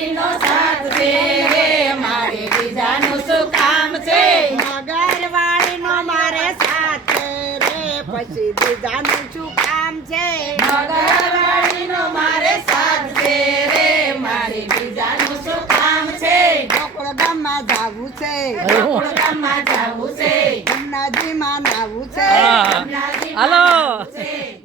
મગરવાળીનો સાથ છે રે મારે બીજાનું શું કામ છે મગરવાળીનો મારે સાથ છે રે પછી બીજાનું શું કામ છે મગરવાળીનો મારે સાથ છે રે મારે બીજાનું શું કામ છે ગોકુળ ગામમાં જાવું છે ગોકુળ ગામમાં જાવું છે નદીમાં નાવું છે હાલો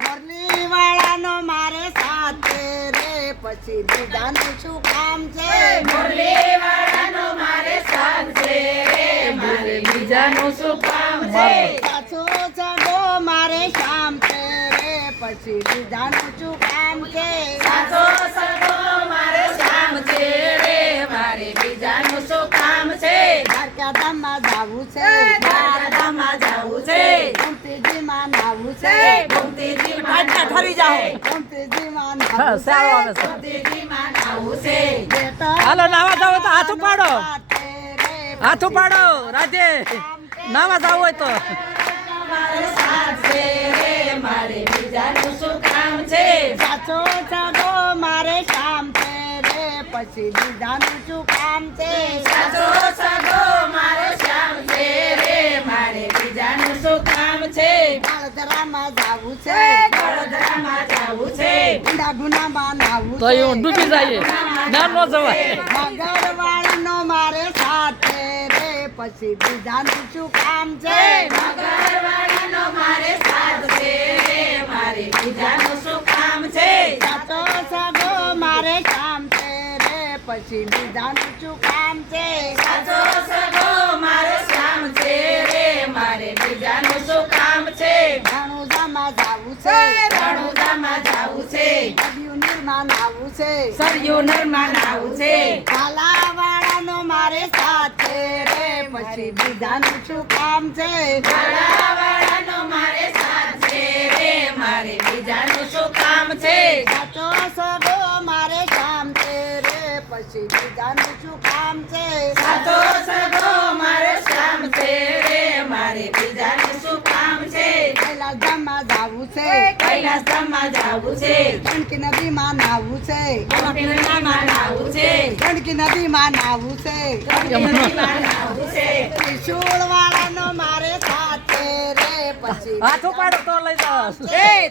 મુરલી વાળાનો મારે સાથ છે રે પછી બીજાનું શું કામ છે મુરલીવાળાનો મારે સાથ છે રે મારે બીજાનું શું કામ છે સાચો સગો મારે શામ છે રે પછી બીજાનું શું કામ છે સાચો સગો મારે શામ છે રે મારે બીજાનું શું કામ છે દ્વારકા ધામમાં જાવું છે દ્વારકામાં જાવું છે ગોમતીજીમાં નાવું છે ગોમતીજીમાં ઠરી જાઓ ગોમતીજીમાં હા, નાવું સારું આવે છે. ગોમતીજીમાં નાવું છે હાલો નાવા જાવ તો હાથ ઉપાડો હાથ ઉપાડો રાજે નાવા જાવ હોય તો મારે સાથ છે રે મારે બીજાનું શું કામ છે સાચો સગો મારે શામ છે રે પછી બીજાનું શું કામ છે સાચો સગો મારો શ્યામ છે રે મારે બીજાનું શું કામ છે વડોદરામાં જાવું છે વડોદરામાં જાવું છે ઊંડા ગુનામાં નાવું તો એવું ડૂબી જાય ના નો જવાય મગરવાળીનો મારે સાથ છે રે પછી બીજાનું શું કામ છે મગરવાળીનો મારે સાથ છે રે મારે બીજાનું શું કામ છે સાચો સગો મારે શામ છે રે પછી બીજાનું શું કામ છે સાચો સગો મારો શ્યામ છે રે મારે બીજાનું શું કામ છે રણુજામાં જાવું છે રણુદામાં જાવું છે નદીયું નીરમાં નાવું છે સરયુ નરમાં નાવું છે કાલાવાળાનો મારે સાથ છે રે પછી બીજાનું શું કામ છે કાલાવાળાનો મારે સાથ છે રે મારે બીજાનું શું કામ છે સાચો સગો મારે શામ છે રે પછી બીજાનું શું કામ છે સાચો સગો મારો શ્યામ છે રે મારે બીજાનું શું કામ છે કૈલાસધામમાં જાવું છે કૈલાસધામમાં જાવું છે ગંડકી નદીમાં નાવું છે ગોપીનાથમાં નાવું છે ગંડકી નદીમાં નાવું છે ગોપીનાથમાં નાવું છે ત્રિશુળવાળાનો મારે સાથ છે રે પછી હાથ ઉપાડો તો લઈ જાવ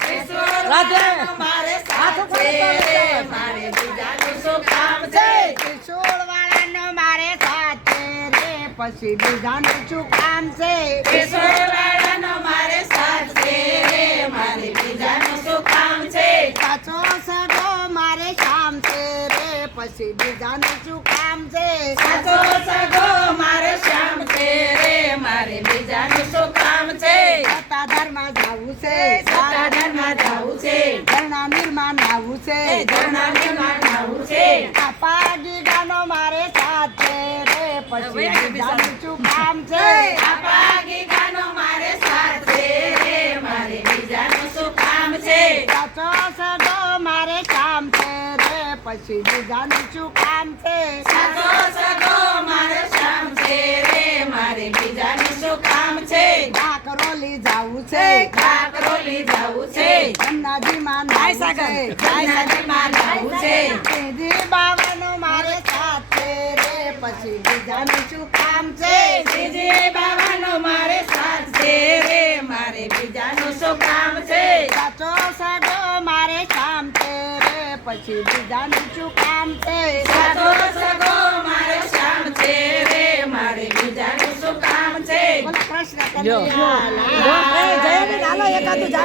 ત્રિશુળવાળાનો મારે સાથ છે રે મારે બીજાનું શું કામ છે ત્રિશુળવાળાનો મારે સાથ છે રે પછી બીજાનું શું કામ છે ત્રિશુળવાળાનો મારે સાથ છે રે મારે બીજાનું શું કામ છે સાચો સગો મારે શામ છે રે પછી બીજાનું શું કામ છે સાચો સગો મારો શ્યામ છે રે મારે બીજાનું શું કામ છે સત્તાધારમાં જાવું છે સત્તાધારમાં જાવું છે ધરણા નીરમાં નાવું છે ધરણામાં નાવું છે આપા ગીગાનો મારે સાથ છે રે પછી બીજાનું શું કામ છે આપા ગીગાનો મારે સાથ છે રે મારે બીજાનું શું કામ છે સાચો સગો મારે શામ છે રે પછી બીજાનું શું કામ છે સાચો સગો મારો શ્યામ છે રે મારે બીજાનું શું કામ છે કાકરોલી જાવું છે કાકરોલી જાવું છે નદીમાં નાવું છે નદીમાં નાવું છે શ્રીજી બાવાનો મારે સાથ છે રે પછી બીજાનું શું કામ છે શ્રીજી બાવાનો મારે સાથ છે રે મારે બીજાનું શું કામ છે સાચો સગો મારે શામ છે રે પછી બીજાનું શું કામ છે સાચો સગો મારો શ્યામ છે રે મારે બીજાનું શું કામ છે બોલો કૃષ્ણ લ્યો. કનૈયા લાલ. જય